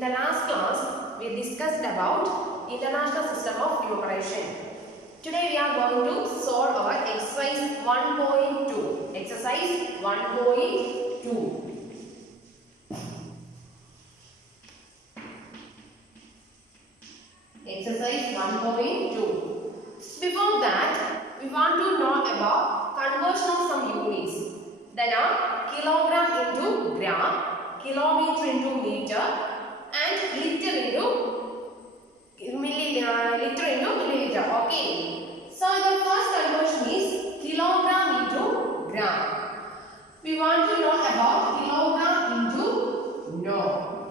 In the last class, we discussed about International System of Numeration. Today we are going to solve our exercise 1.2. Exercise 1.2. Exercise 1.2. Before that, we want to know about conversion of some units. That are kilogram into gram, kilometer into meter, and liter into liter into milliliter. Okay. So the first conversion is kilogram into gram. We want to know about kilogram into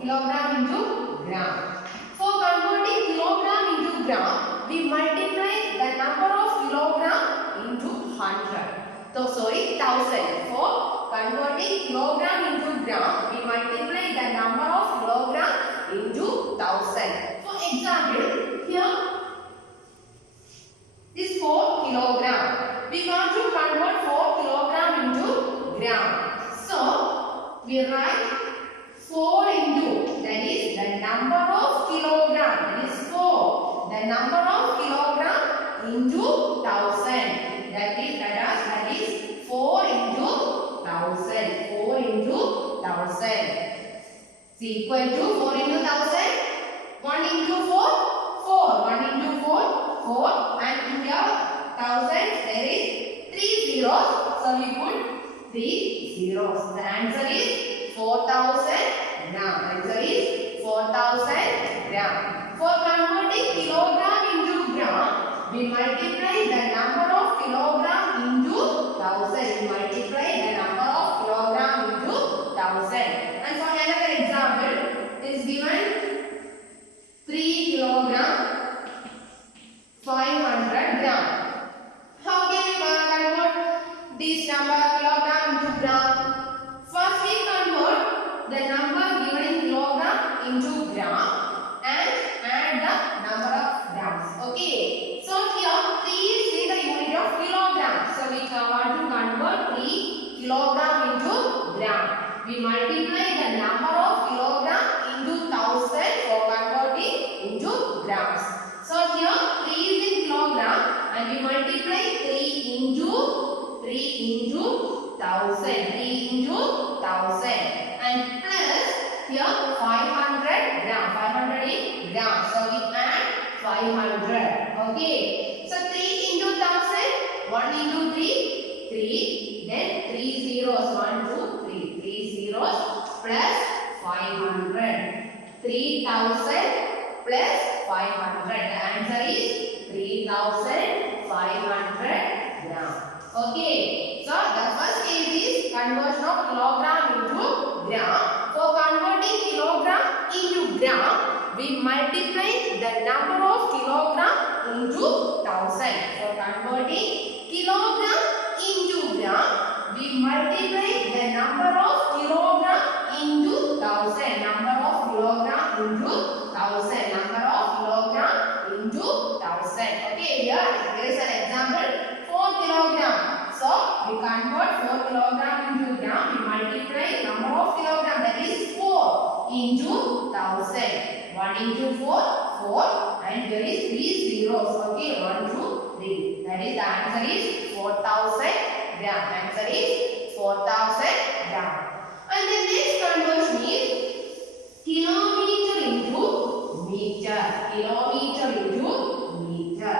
kilogram into gram. For converting kilogram into gram, we multiply the number of kilogram into 100. So sorry, 1000. For converting kilogram into gram, we multiply the number of kilogram into 1000. For example, here this 4 kilogram. We want to convert 4 kilogram into gram. So we write 4 into, that is the number of kilogram, that is 4. The number of kilogram into 1000. That is 4 into 1000. 4 into 1000 is equal to 4 into 1000. 1 into 4, 4. 1 into 4, 4. And here 1000, there is 3 zeros. So we put 3 zeros. The answer is 4000 gram. Answer is 4000 gram. For converting kilogram into gram, we multiply the number of kilogram into 1000. We multiply the number of kilogram into 1000. And for another example, it is given 3 kilogram 500 gram. How can we convert this number kilogram into gram? First we convert the number given in kilogram into gram and add the number of grams. Okay. So here 3 is the unit of kilogram. So we want to convert 3 kilogram into gram. We multiply the number of kilogram into 1000 for converting into grams. So here 3 is in kilogram and we multiply 3 into 1000. 3 into 1000 and plus here 500 gram. 500 in gram. So we add 500. Okay. So 3 into 1000. 1 into 3. 3. Then 3 zeros. 1, 2, 3. 3 zeros plus 500. 3000 plus 500. The answer is 3500 gram. Okay. So the first case is conversion of kilogram into gram. For converting kilogram into gram, we multiply the number of kilogram into 1000. For converting kilogram into gram, we multiply the number of kilogram into 1000. Number of kilogram into 1000. Number of kilogram into 1000. Okay, here there is an example 4 kilogram. So we convert 4 kilogram into gram. We multiply number of kilogram, that is 4 into 1000. 1 into 4, 4, and there is 3 zeros. Okay, 1, 2, 3. That is the answer is 4000 gram. Answer is 4000 gram. And the next conversion is kilometer into meter. Kilometer into meter.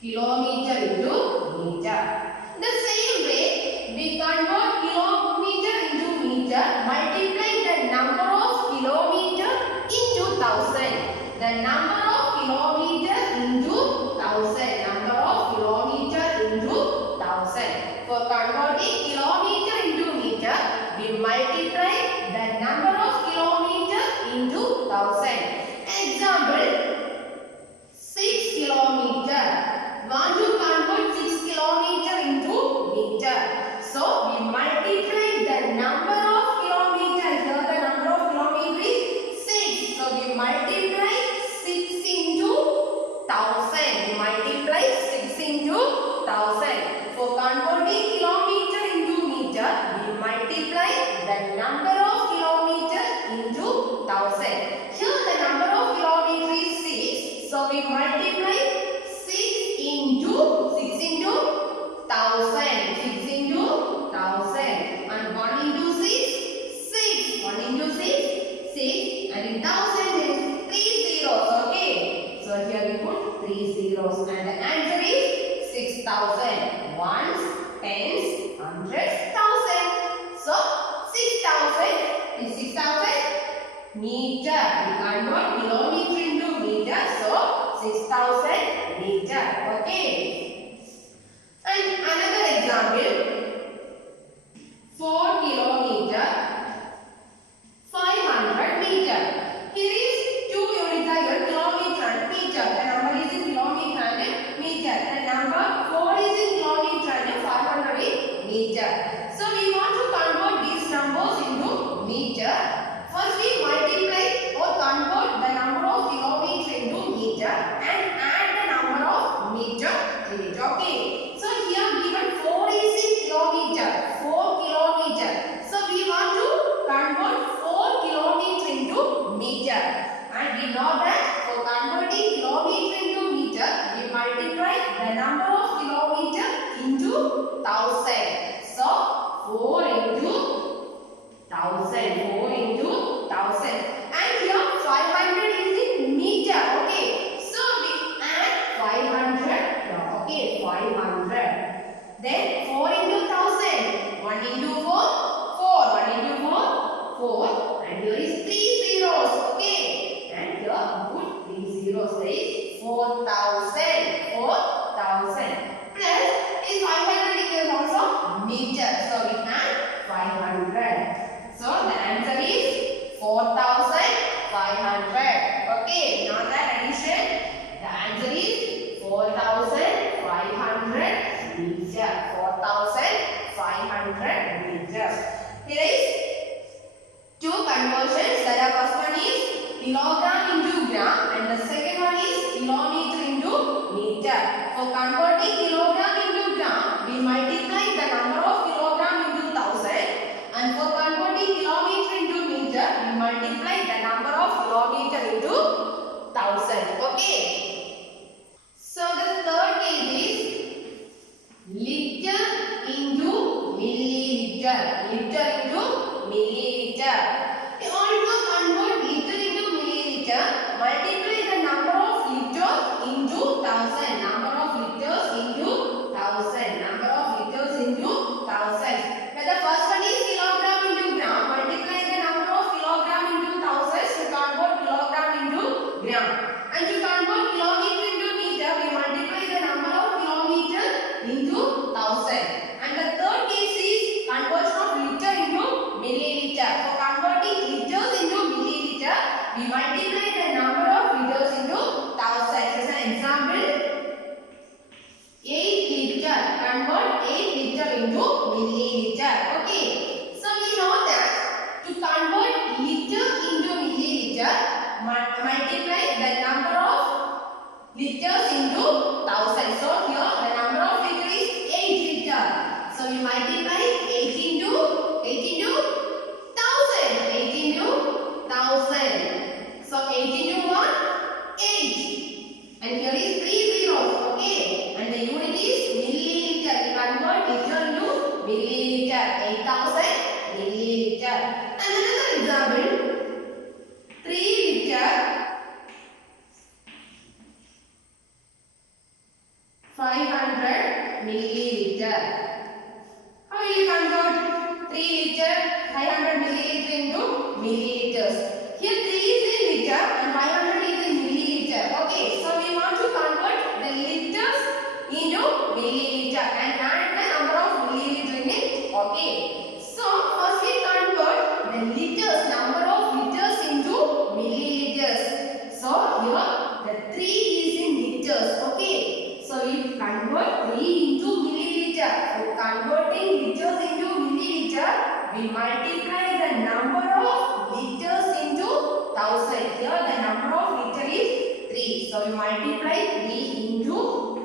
Kilometer into meter. The same way, we convert kilometer into meter, multiply the number of kilometer into 1000. The number of kilometer into 1000. Number of kilometer into 1000. For converting kilometer into meter, we multiply the number meter. We convert kilometer into meter. So 6,000 meter. Okay. And another example. 4 kilometer, 500 meter. Here is two units are here, kilometer and meter. The number is in kilometer and meter. The number 4 is in kilometer and 500 is meter. So we want to convert these numbers into meter. First we multiply or convert the number of kilometer into meter and add the number of meter in it. Okay. So here given 4 is in kilometer. 4 kilometer. So we want to convert 4 kilometer into meter. And we know that for converting kilometer into meter, we multiply the number of kilometer into 1000. So 4 into 1000. 4 into 1000. And here 500 is in meter. Okay. So we add 500. Okay, 500. Then 4 into 1000. 1 into 4, 4. 1 into 4, 4. And here is 3 zeros. Okay. And here put 3 zeros. There is 4,000. 4,000. Plus is 500 is also meter. So we add 500. So the answer is 4,500. Okay. Not that addition. The answer is 4,500 meter. 4,500 meters. Here is two conversions. The first one is kilogram into gram and the second one is kilometer into meter. For converting kilogram into gram, we multiply the number of kilogram into 1000, and for converting kilometer into meter, we multiply the number of kilometer into 1000. Okay. So the third case is liter into milliliter. Liter into milliliter. We also convert liter into milliliter. Multiply the number of liters into 1000. Number of liters into 1000. Number of liters into 1000. Now the first one is kilogram into gram. Multiply the number of kilogram into 1000 to convert kilogram into gram. And to convert kilometer into meter, we multiply the number of kilometer into 1000. And the third case is conversion of liter into milliliter. For converting liters into milliliter, we multiply the number of liters into 1000. As an example, 8 liter. Convert 8 liter into milliliter. Okay. So we know that to convert liter into milliliter, multiply the number of liters into 1000. So here the number of liter is 8 liter. So we multiply 8 into 1000. 8 into 1000. So 8 into 1, 8. And here is 3 zeros. Okay. And the unit is milliliter. We convert liter into milliliter. 8,000 milliliter. And another example. 3 liter 500 milliliter. How will you convert 3 liter 500 milliliter into milliliters? Here 3 is in liter and 500 is in milliliter. Okay, so we want to convert the liters into milliliter and add the number of milliliter in it. Okay, so first we convert the liters, number of liters into milliliters. So here the 3 is in liters. Okay. So we convert 3 into milliliter. For converting liters into milliliter, we multiply the number of liters into 1000. Here the number of liter is 3. So we multiply 3 into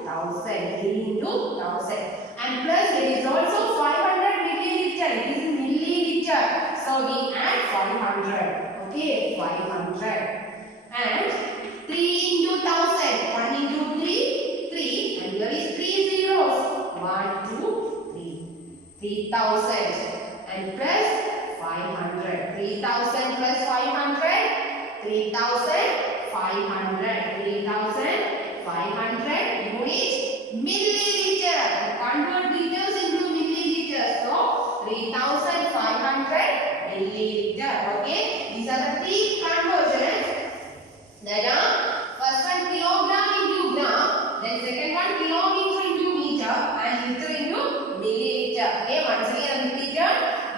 1000. 3 into 1000. And plus there is also 500 milliliter. It is in milliliter. So we add 500. Okay, 500. And 3 into 1000. 1 into 3. 3 and here is 3 zeros. 1, 2, 3. 3,000 and plus 500. 3,000 plus 500. 3,500. 3,500 units milliliter. Convert liters into milliliters. So 3,500 milliliter. Okay. These are the three That are first one kilogram into gram, then second one kilometer into meter, and liter into milliliter. Okay, once again repeated.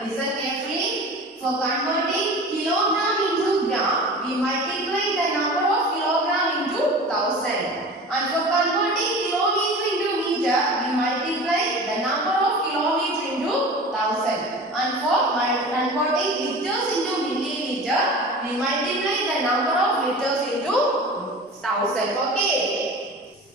Listen carefully. For converting kilogram into gram, we multiply the number of kilogram into 1000. And for converting kilometer into meter, we multiply the number of kilometer into 1000. And for converting liters into milliliter, we multiply the number of liters into 1000. Okay.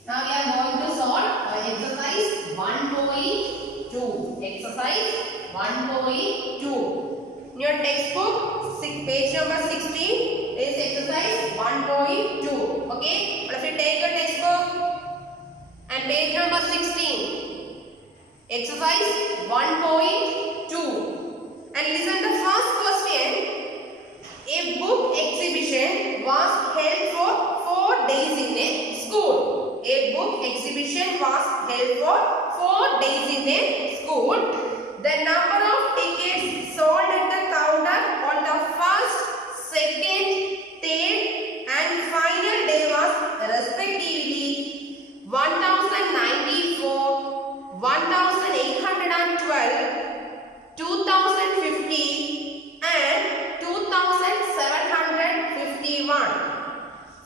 Now we are going to solve exercise 1.2. Exercise 1.2. In your textbook, page number 16 is exercise 1.2. Okay. If you take your textbook and page number 16, exercise 1.2. And listen to the first question. A book exhibition was held for 4 days in a school. A book exhibition was held for 4 days in a school. The number of tickets sold at the counter on the first, second, third and final day was respectively 1094, 1812, 2050 and 2751.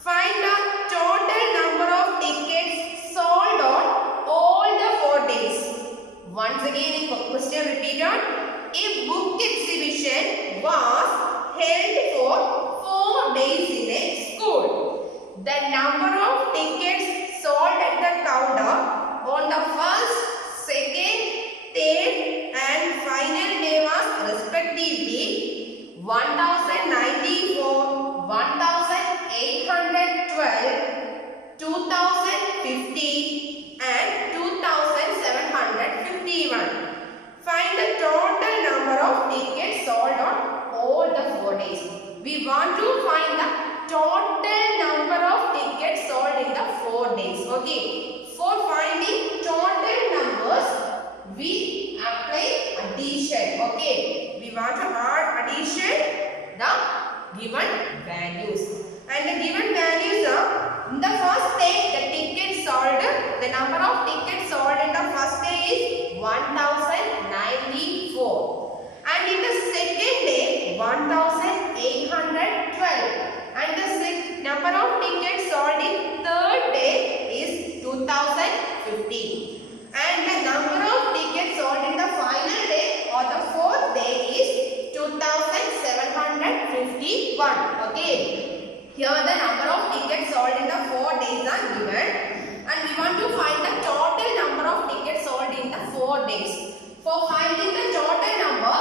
Find the total number of tickets sold on all the 4 days. Once again, the question repeated. A book exhibition was held for 4 days in a school. The number of tickets sold at the counter on the first, second, third and final day was respectively 1094, 1812, 2050 and 2751. Find the total number of tickets sold on all the 4 days. We want to find the total number of tickets sold in the 4 days. Okay. For finding total numbers, we apply addition. Okay. We want to add addition the given values. And the given values are, in the first day, the tickets sold, the number of tickets sold in the first day is 1094. And in the second day, 1812. And the number of tickets sold in third day is 2050. And the number of tickets sold in the final day or the fourth day is 2751. Okay. Here the number of tickets sold in the 4 days are given. And we want to find the total number of tickets sold in the 4 days. For finding the total number,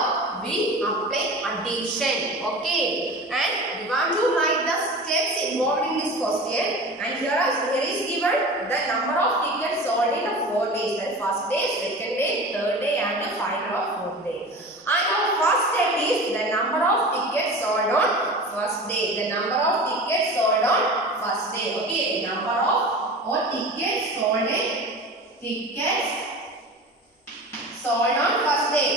we apply addition. Okay. And we want to write the steps involved in this question. And here is given the number of tickets sold in the 4 days. The first day, second day, third day and the final of 4th day. And our first step is the number of tickets sold on first day. The number of tickets sold on first day. Okay. Number of tickets sold on first day.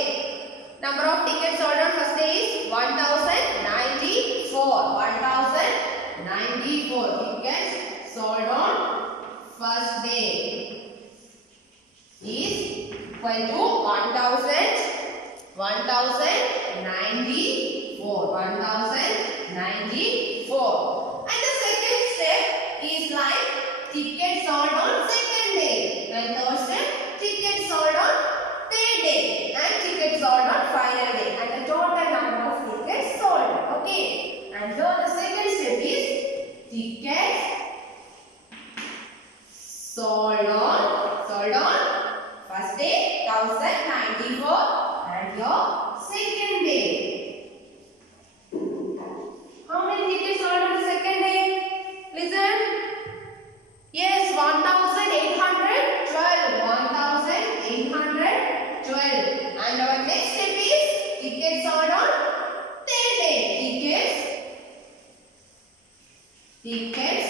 Number of tickets sold on first day is 1094. 1094 tickets sold on first day is equal to 1094. And the second step is like tickets sold on second day. And third step, tickets sold on third day. And tickets sold on final day. And the total number of tickets sold. Okay. And here the second step is tickets sold on first day 1094 and your second day. How many tickets sold on the second day? Listen. Yes, 1812. And our next step is tickets sold on third day. Tickets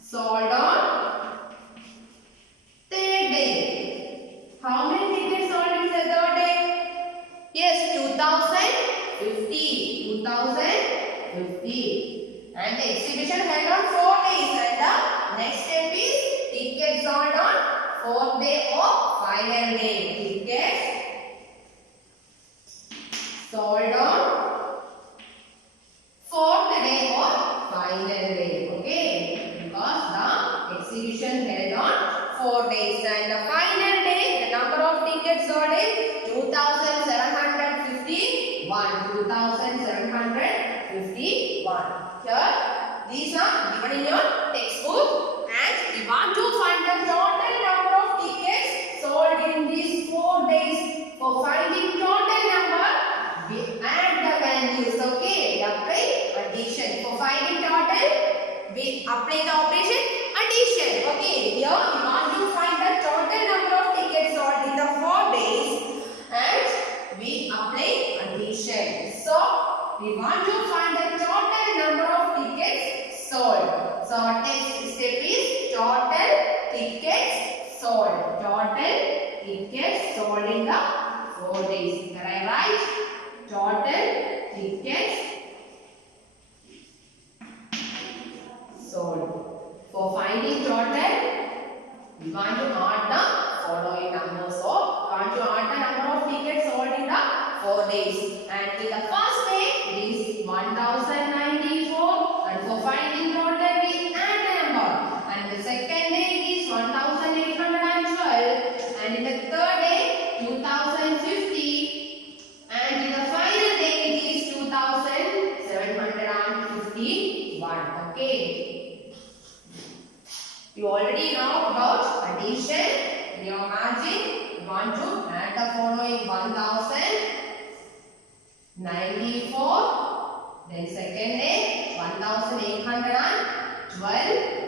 sold on third day. How many tickets sold in the third day? Yes, 2050. And And the exhibition held on 4 days. And the next step is tickets sold on 4th day or final day. Tickets sold on 4th day or final day. Okay, because the exhibition held on 4 days. And the final day, the number of tickets sold is 2,751. 2,751. Here, these are given in your textbook, and we want to find the total number of tickets sold in these 4 days. For finding total number, we add the values. Okay, we apply addition. For finding total, we apply the operation addition. Okay, here we want to find the total number of tickets sold in the 4 days, and we apply addition. So we want to find the total number of tickets sold. So next step is total tickets sold. Total tickets sold in the 4 days. Can I write? Total tickets sold. For finding total, we want to add the following numbers. So we want to add the number of tickets sold in the 4 days. And in the first day, it is 1094. And for finding total, we add the number. And the second day, it is 1812. And in the third day, 2050. And in the final day, it is 2751. Okay. You already know about addition. In your margin, you want to add the following 1094. Then second day, 1812.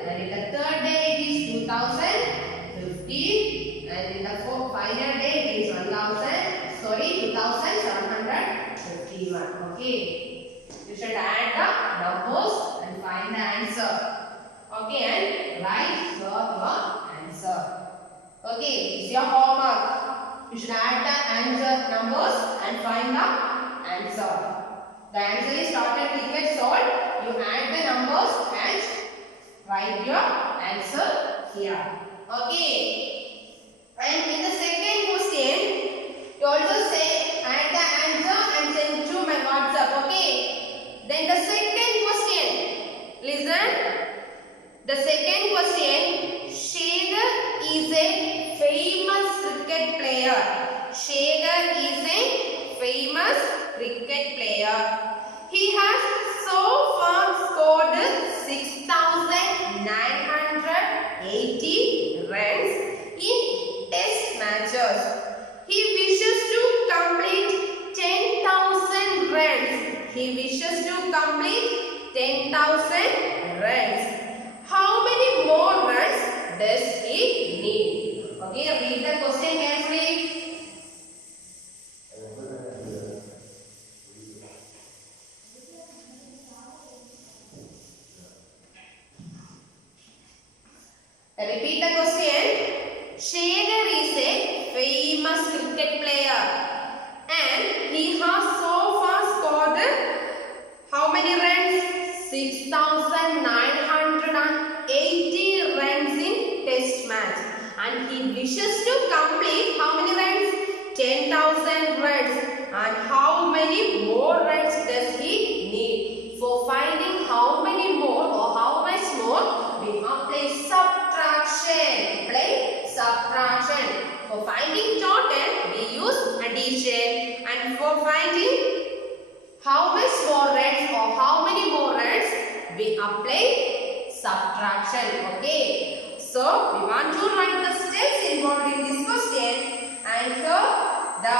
And in the third day, it is 2050. And in the final day, it is 2751. Okay. You should add the numbers and find the answer. Okay, and write your answer. Okay, it's your homework. You should add the answer numbers and find the answer. The answer is total tickets sold. You add the numbers and write your answer here. Okay. And in the second question, you also say add the answer and send to my WhatsApp. Okay. Then the second question, listen. The second question, Shekhar is a famous cricket player. Shekhar is a famous cricket player. He has so far scored 6,980 runs in test matches. He wishes to complete 10,000 runs. He wishes to complete 10,000 runs. How many more runs does he need? Okay, read the question carefully. Repeat the question. Shekhar is a famous cricket player and he has so far scored how many runs? 6,980 runs in test match, and he wishes to complete how many runs? 10,000 runs. And how many more runs does he need? For finding how many more or how much more, we apply subtraction. Apply subtraction. For finding total, we use addition. And for finding how much more runs or how many more runs, we apply subtraction. Okay. So we want to write the steps involved in this question. And here the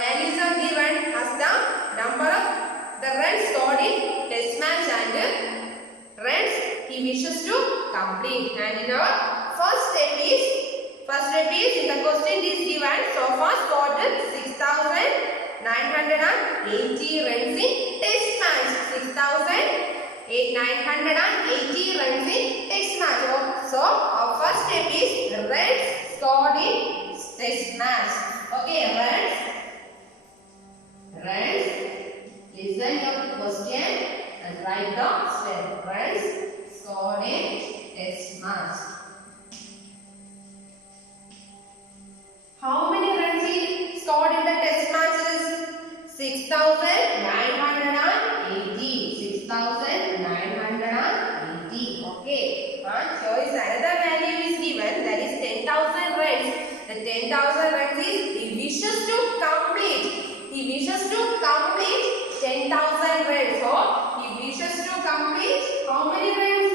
values are given as the number of the runs scored in test match and runs he wishes to complete. And in our first step is in the question is given so far scored 6,980 runs in test match. 6,980 runs in test match. So our first step is runs scored in test match. Okay, runs. Listen your question. and write the step. Runs scored in test match. How many runs he scored in the test matches? 6,980. 6,980. Okay. And here is another value is given, that is 10,000 runs. The 10,000 runs is he wishes to complete. He wishes to complete 10,000 runs. So he wishes to complete how many runs?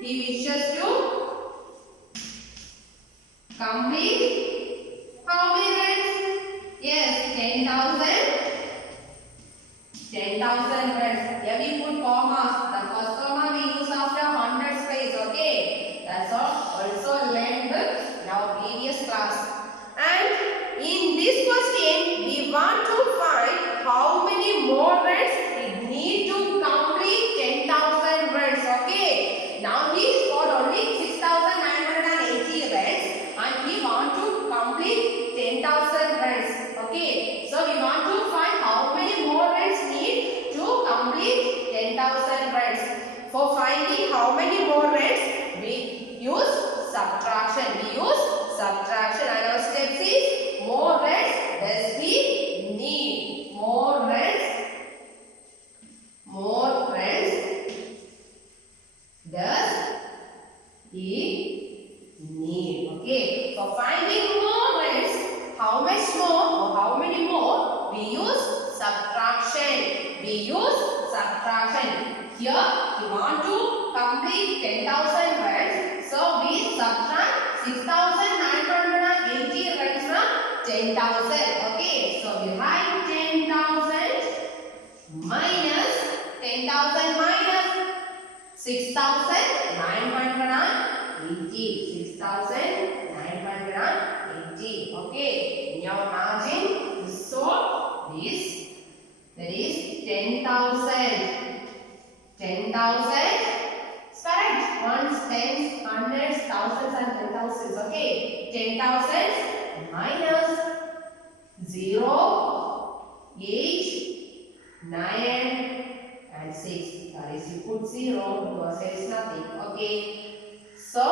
He wishes to complete how many runs? Yes, 10,000. 10,000 runs. Here we put commas. The first comma we use after 100 space. Okay. That's all. Also learned in our previous class. And in this question, we want to find how many more runs we need to complete 10,000 runs. Okay. Now he scored only 6,980 runs and we want to complete 10,000 runs. Okay. So we want to find how many more runs need to complete 10,000 runs. For finding how many more runs, we use subtraction. We use subtraction and our steps is more runs does he need. More runs does he need. Okay. For finding more runs, how much more or how many more, we use subtraction. We use subtraction. Here we want to complete 10,000 runs. So we subtract 6,980 runs from 10,000. Okay. So we write 10,000 minus 10,000 minus 6,980. 6,980. Okay. In your margin, so this, that is 10,000. 10,000. Correct. Ones, tens, hundreds, thousands, and 10,000s. Okay. 10,000 minus 0, 8, 9, and 6. That is, you put 0 because there is nothing. Okay. So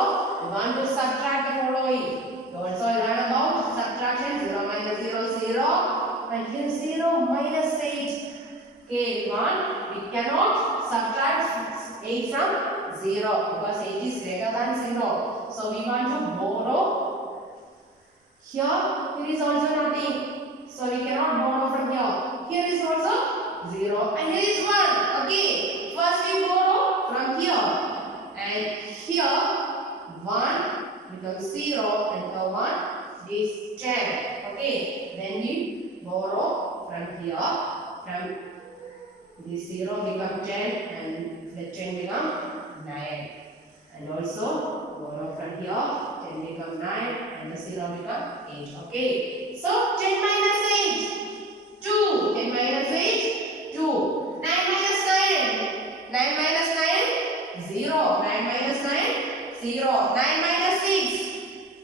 we want to subtract the following. You also learn about subtraction. 0 minus 0, 0. And here 0 minus 8. Okay, we cannot subtract 8 from 0 because 8 is greater than 0. So we want to borrow. Here is also nothing. So we cannot borrow from here. Here is also 0 and here is 1. Okay. First we borrow from here. And here 1 becomes 0 and the 1 is 10. Okay. Then we borrow from here. From this 0 become 10 and the 10 become 9. And also borrow from here. 10 become 9 and the 0 become 8. Okay. So 10 minus 8. 2. 10 minus 8. 2. 9 minus 9. 9 minus 9. 0. 9 minus 9. 0. 9 minus 6.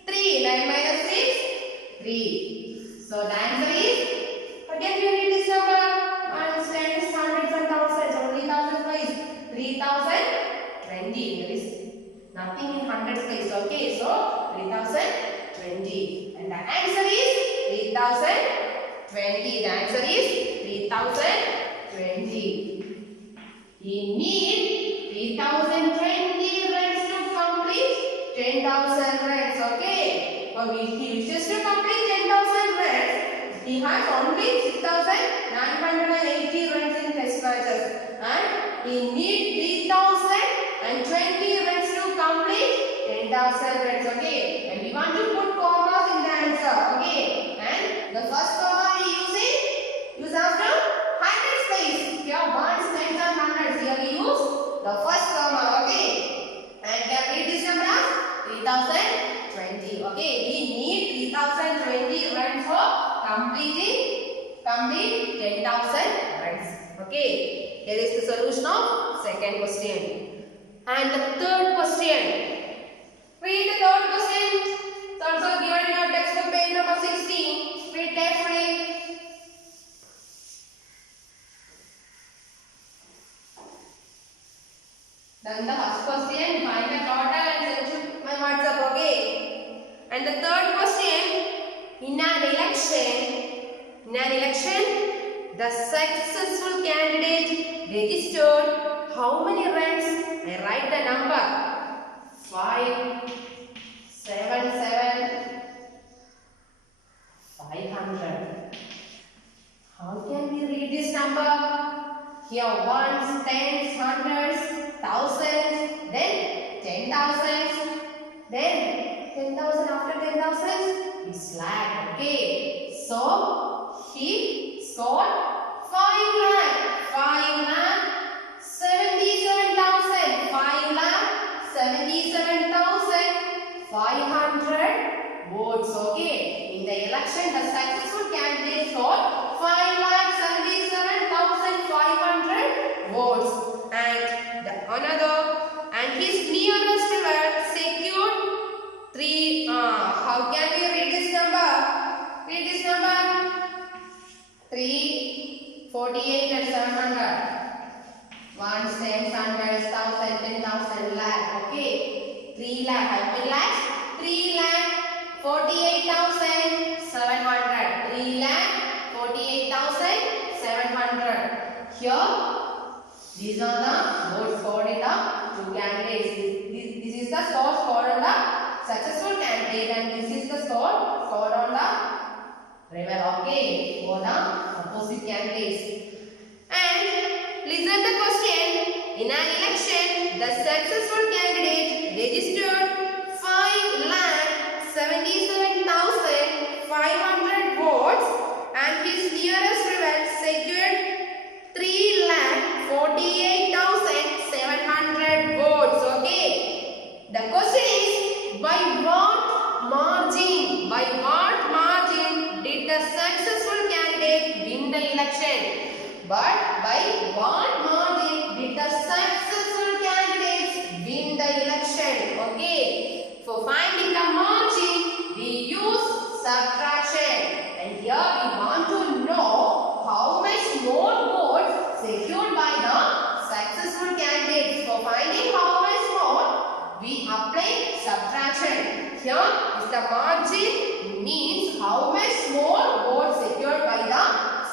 3. 9 minus 6. 3. So the answer is, again you read this number. Ones, tens, hundreds and thousands. Only thousands place. 3,020. There is nothing in hundreds place. Okay. So 3,020. And the answer is 3,020. The answer is 3,020. He needs 3,020 runs to complete 10,000 runs. Okay. He wishes to complete 10,000 runs. He has only 6,980 runs in test matches. And he needs 3,020 runs to complete 10,000 runs. Okay. And we want to put commas in the answer. Okay. And the first comma we use after 100 space. Here ones, tens and hundreds. Here we use the first comma. Okay. And can read this number as 3,020. Okay. We need 3,020 runs for complete 10,000 runs. Okay. Here is the solution of second question. And the third question. Read the third question. It's also given in your textbook page number 16. Read carefully. Then the first question, find the total and send to my WhatsApp, okay? And the third question, in an election, the successful candidate registered how many ranks? I write the number 5, 7, 7, 500. How can we read this number? Here ones, tens, hundreds, thousands, then 10,000, then 10,000 after 10,000 is lakh. Okay, so he scored 5 lakh, 5 lakh 77,000, 5 lakh 77,500 votes. Okay, in the election, the successful candidate scored 5,77,500 votes, and his nearest rival secured 3. How can we read this number? Read this number 3, 48 and 700. Ones, tens, hundreds, thousand, 10,000, lakh. Okay, 3 lakh. How many lakhs? 3 lakh 48,700. 3 lakh 48,700. Here, these are the votes scored in the two candidates. This is the score scored on the successful candidate, and this is the score scored on the rival. Okay, for the opposite candidates. And listen the question. In an election, the successful candidate registered 5,77,500 votes, and his nearest rival secured 3,48,700 votes. Okay. The question is, by what margin did the successful candidate win the election? But by what margin did the successful candidates win the election? Okay. For finding the margin, we use subtraction. And here we want to know how much more votes secured by the successful candidates. For finding how much more, we apply subtraction. Here is the margin, means how much more votes secured by the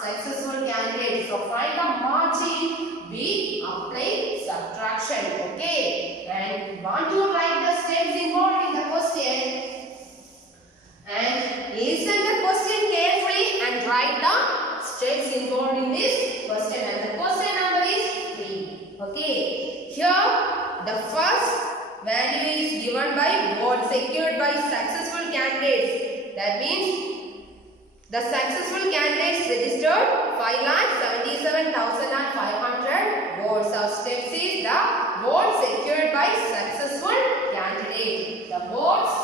successful candidates. So find the margin, we apply subtraction. Okay, and we want to write the steps involved in the question. And listen the question carefully and write the steps involved in this question. And the question number is 3. Okay. Here the first value is given by votes secured by successful candidates. That means the successful candidates registered 5,77,500 votes. Our steps is the votes secured by successful candidate. The votes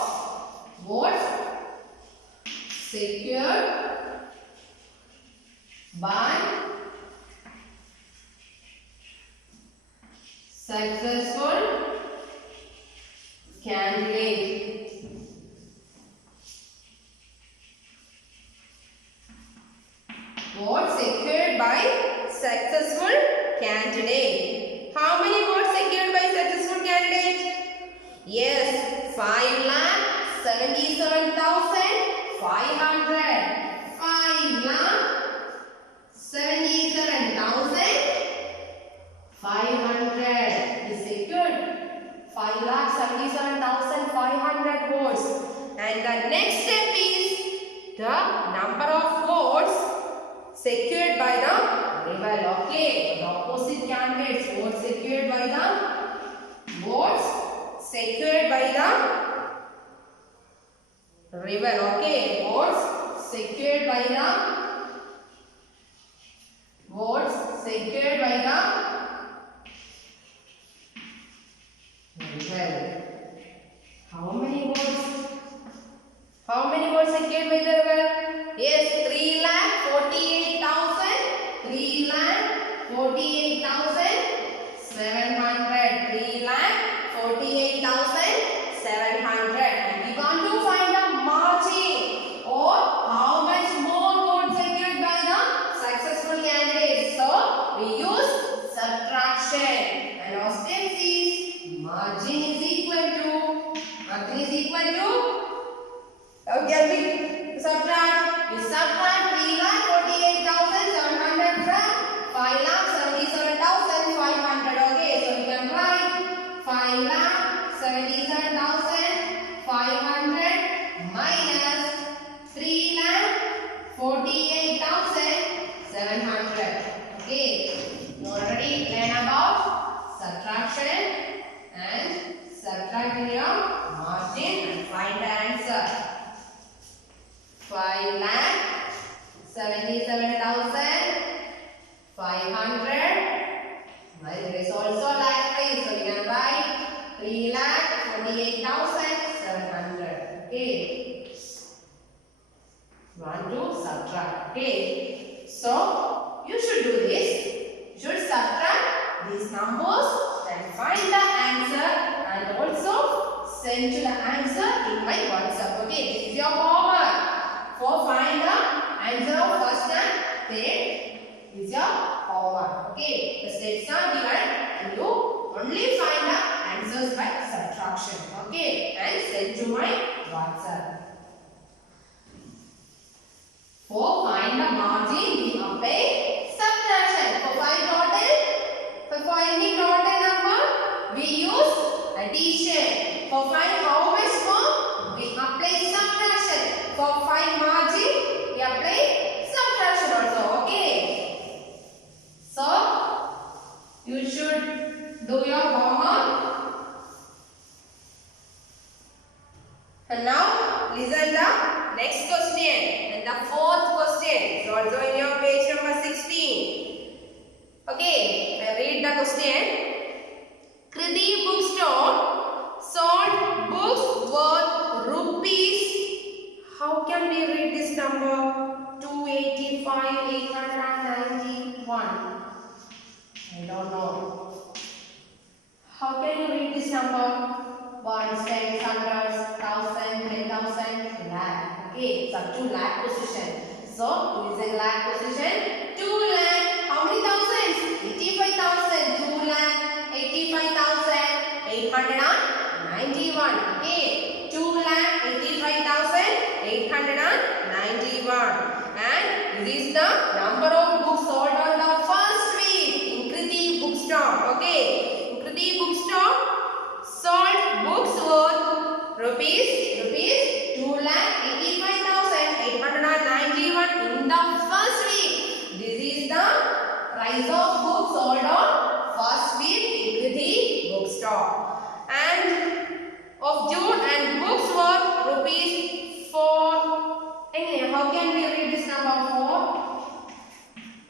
secured by successful candidate. Votes secured by successful candidate. How many votes secured by successful candidate? Yes, 5,77,500. 5,77,500 is secured. 5,77,500 votes. And the next step is the number of votes secured by the rival. Okay, the opposite candidates votes secured by the rival. Okay, votes secured by the rival. How many votes secured by the rival? Yes, 3,48,000. 3,48,700. 3,48,700. And we want to find the margin, or how much more votes secured by the successful candidates. So we use subtraction. And our steps is margin is equal to, margin is equal to, how can we subtract? We subtract 3,48,700 from 5,77,500. Okay, so you can write 5,77,500 minus 3,48,700. Okay, you already learned about subtraction and subtracting your margin and find the answer. 5,77,500. Well, there is also lakh place, so you can write 3,48,700. Okay. You want to subtract. Okay. So you should do this. You should subtract these numbers and find the answer, and also send to the answer in my WhatsApp. Okay. This is your homework. For find the answer of first and third is your homework. Okay. The steps are given and you only find the answers by subtraction. Okay. And send to my WhatsApp. For find the margin, we apply subtraction. For find total, for finding total number, we use addition. For find how much more, we apply subtraction. For find margin, we apply subtraction also. Okay. So you should do your homework. And now listen the next question and the fourth question is also in your page number 16. Okay, I read the question. Kriti Bookstore sold books worth rupees. How can we read this number? 285,891. I don't know. How can you read this number? Ones, tens, hundreds, thousand, 10,000, lakh. Okay, so 2 lakh position. So using lakh position, 2 lakh. How many thousands? 85,000. 2 lakh 85,891. Okay, 2 lakh 85,891. And this is the number of books sold on the first week in Kriti Bookstore. Okay, in Kriti Bookstore sold books worth rupees 2,85,891 in the first week. This is the price of books sold on first week in Kriti Bookstore. And of June, and books worth rupees 4. How can we read this number?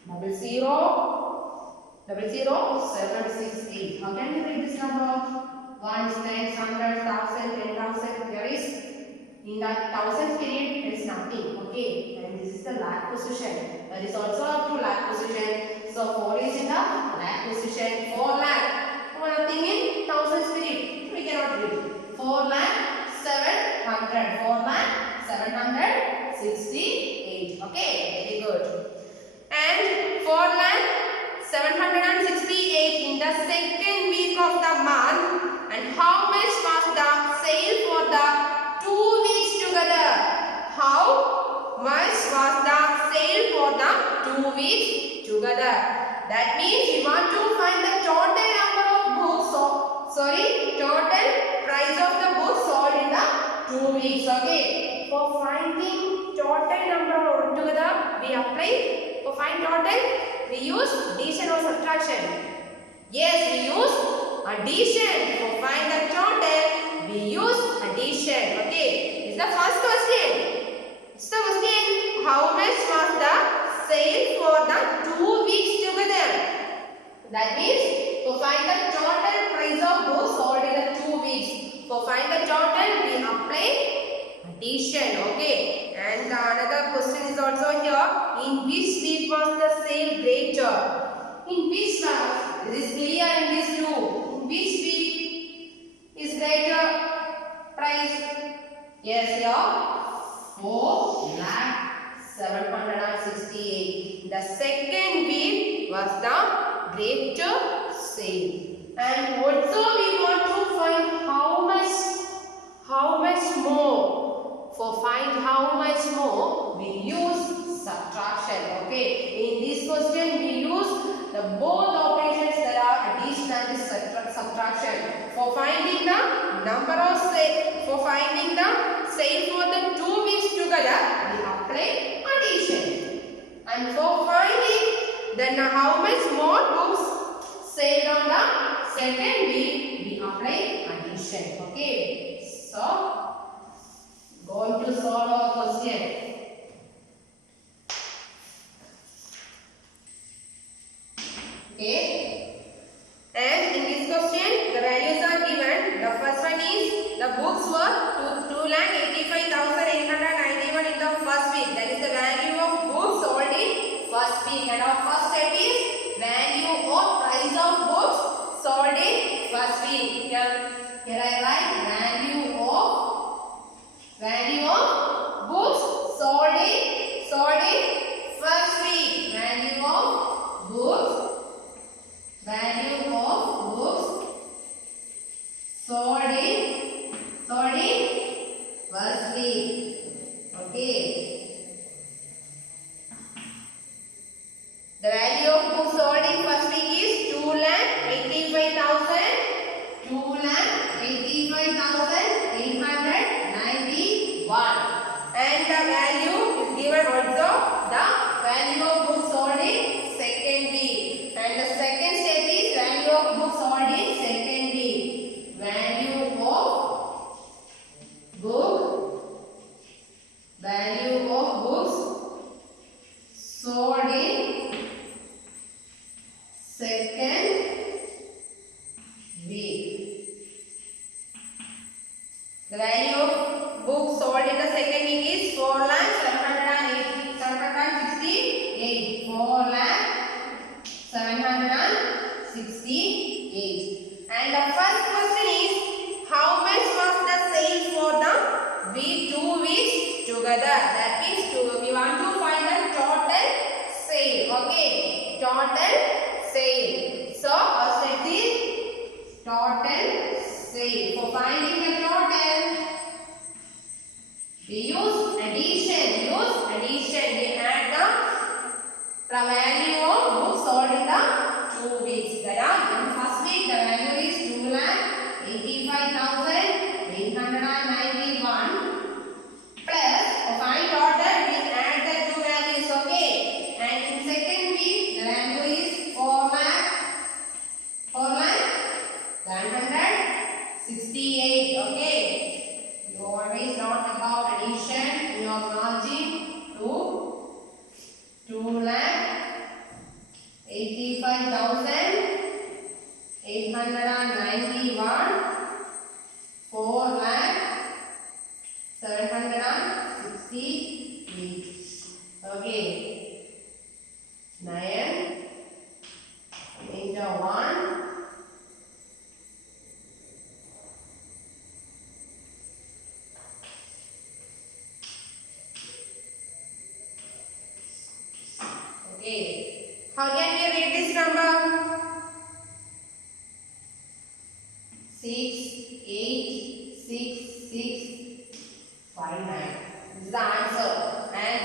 400,000,768. How can we read this number? Ones, tens, hundreds, thousand, 10,000. There is in that thousands period there is nothing. Okay, and this is the lakh position. There is also up to lakh position. So 4 is in the lakh position. 4 lakh. Nothing in thousands period. We cannot read. 4 lakh 700. 4 lakh 768. Okay, very good. And 4 lakh 768 in the second week of the month. And how much was the sale for the 2 weeks together? How much was the sale for the 2 weeks together? That means we want to find the total number of books. Total price of the books sold in the 2 weeks. Okay. For finding total number altogether, we apply. For find total, we use addition or subtraction. Yes, we use addition. For find the total, we use addition. Okay. This is the first question. It's the question. How much was the sale for the 2 weeks together? That means to find the total price of books sold in the 2 weeks. For find the total, we apply addition. Okay. And another question is also here. In which week was the sale greater? In which month? This is clear in this too. In which week is greater price? Yes, here 4,768. The second week was the greater sale. And also we want to find how much more. For find how much more, we use subtraction. Okay. In this question, we use the both operations that are addition and subtraction. For finding the number of sale, for finding the sale for the 2 weeks together, we apply addition. And for finding then how much more books sold on the second week, we apply addition. Okay. So going to solve our question. Okay. And in this question, the values are given. The first one is the books were 2,85,891 in the first week. That is the value of books sold in first week. And our first step is value or price of books sold in first week. Here I write value of books sold in first week. Value of books sold in first week. Okay. The value of books sold in first week is 2,85,891. And the value is given also the value of books sold in second week. And the second step is value of books sold in second week. Value of books sold in second week. The value of books sold in the second week is 4,768. 4,768. And the first question is how much was the sale for the week 2 weeks together? That means we want to find the total sale. Okay, total sale. So our step is total sale. For finding the total, we use addition. We add the value of books sold in the 2 weeks. That are in first week the value is 2,85,891 plus for find total we add the two values. Okay. And in second week the value is 4,768. Okay. You always note about addition in your margin to 2,85,891 4,768. Okay. 9 into 1. Okay. How can we read this number? 6, 8, 6, 6, 5, 9. This is the answer. And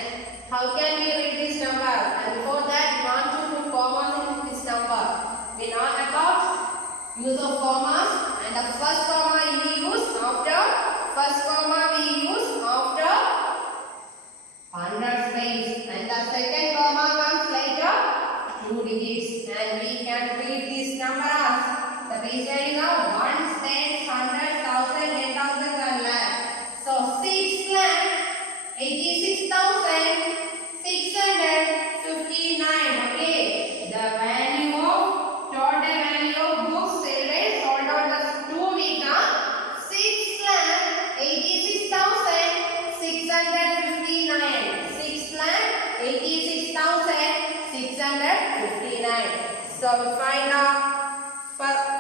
how can we read this number? And before that, we want to put commas in this number. We know about use of commas. And the first comma we use after hundreds place. And the second comma comes later 2 digits. And we can read this number as the base value of ones, tens, hundreds, thousands, 10,000 and lakh. So 6,86,659. Okay. The value of total value of books sold on the 2 weeks are 6,86,659. 6,86,659. So we find our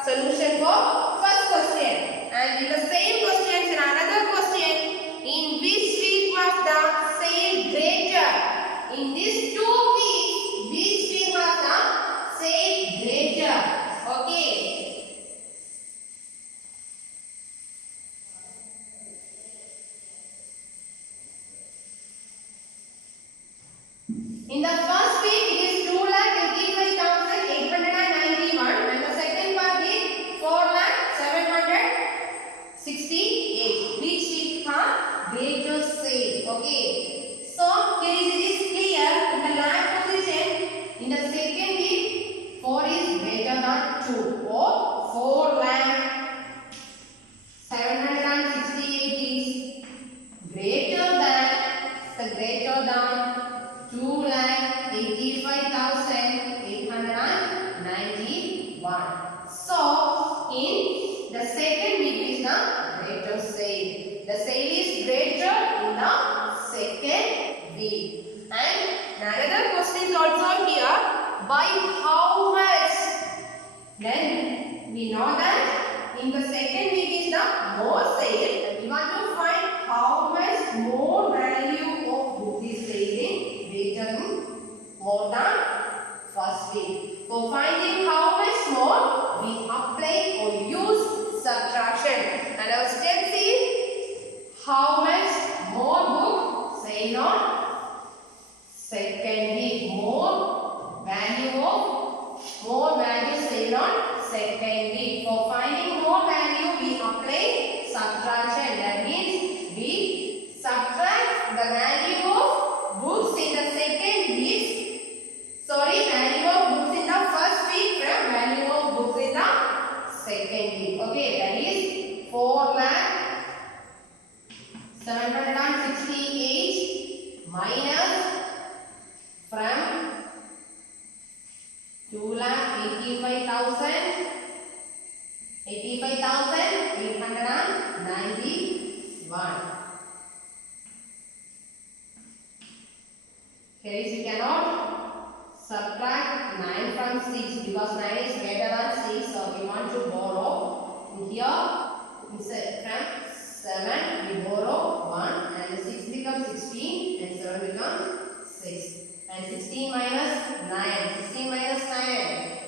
solution for first question. And in the same question, in another question, in which week was the sale greater? In these 2 weeks, which week was the sale greater? Okay. 1. So, in the second week is the greater sale. The sale is greater in the second week. And another question is also here. By how much? Then we know that in the second week is the more sale. And we want to find how much more value of book is selling greater more than first week. For finding how much more, we apply or use subtraction. And our steps is how much more book sale on second week. More value sale on second week. For finding more value, we apply subtraction. That means we subtract the value of books in the second week. Value of books in the first week from value of books in the second week. Okay, that is 4,768 minus from 85,891. Here is we cannot subtract 9 from 6 because 9 is greater than 6. So we want to borrow. Here instead from 7 we borrow 1 and 6 becomes 16 and 7 becomes 6. And 16 minus 9. 16 minus 9.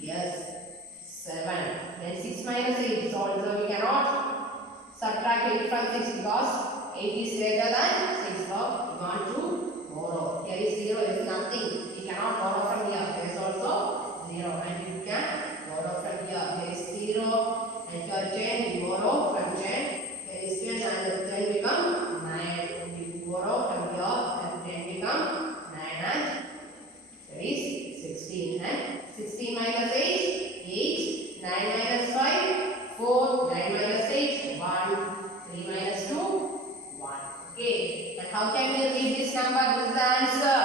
Yes, 7. Then 6 minus 8. So also we cannot subtract 8 from 6 because 8 is greater than 6. So we want to borrow. Here is 0. There is nothing. We cannot borrow from here. There is also 0. And you can borrow from here. Here is 0. And here 10. We borrow from 10. Here is 10 and 10 become 9. We borrow from here and 10 become 9 and there is 16. And 16 minus 8. 8. 9 minus 5. 4. 9 minus 8. 1. 3 minus 2. 1. Okay. And how can we read this number? This is the answer.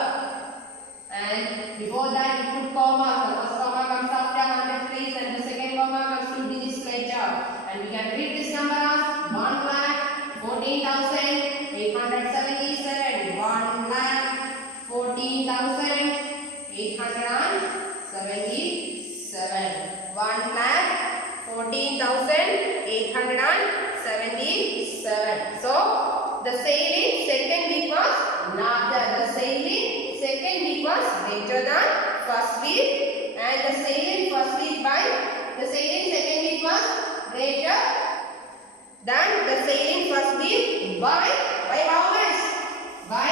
And before that we put comma. The first comma comes after 100 place and the second comma comes to be this later. And we can read this number as 1,14,877. 1,14,877. 1,14,877. So the sale in second week was larger. The sale in second week was greater than first week, and the sale in second week was greater than the sale in first week by how much? By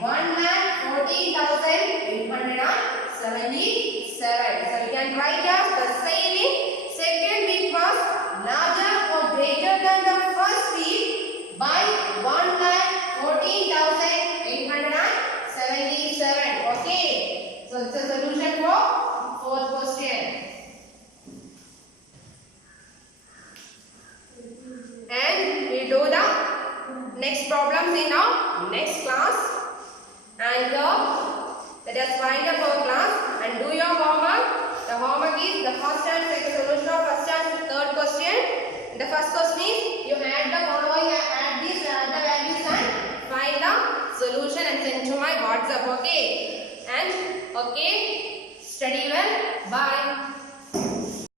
1,14,877. So we can write as the sale in second week was larger or greater than the first week by 1,14,877. Okay. So it's a solution for fourth question. And we do the next problems in our next class. And let us wind up our class and do your homework. The homework is the first and second solution of first and third question. The first question is you add the following, add these, add the values and find the solution and send to my WhatsApp. Okay. And okay, study well. Bye.